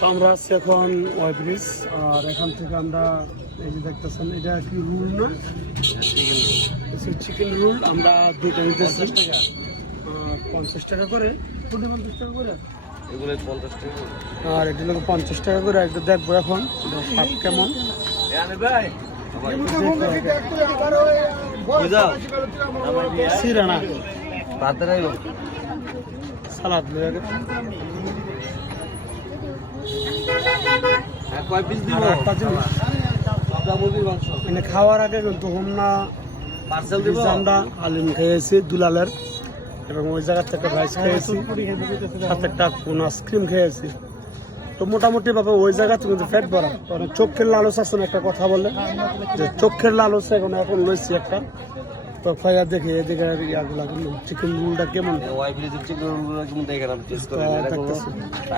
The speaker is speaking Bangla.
তো আমরা আছি এখন ওয়াই ব্রিজ, আর এখান থেকে আমরা এই যে দেখতেছেন এটা কি রুল না, চিকেন রোল আমরা দুইটা নিতেছি 50 টাকা করে, 50 টাকা করে, এগুলো 50 টাকা আর এটা হলো 50 টাকা করে। একটু দেখবো এখন স্বাদ কেমন। সিরানা সালাদ লয়ে গেছে। কয় পিস দিব? একটা জিনিস মানে খাওয়ার আগে কিন্তু হোমনা পার্সেল দিব। আমরা আলিম খেয়েছি দুলালের, এবং ওই জায়গা থেকে রাইস খেয়েছি, সাথে একটা কোন আইসক্রিম খেয়েছি। তো মোটামুটি ভাবে ওই জায়গাতে কিন্তু পেট ভরা, কারণ চোখের লালস আছে না, একটা কথা বলে যে চোখের লালস এখন লইছি একটা। তো খাইয়া দেখি এদিকে ইয়াগুলা চিকেন রোলটা কেমন ওয়াই ব্রিজের চিকেন রোলগুলো কেমন দেখেন, আমি টেস্ট করে দেখতেছি।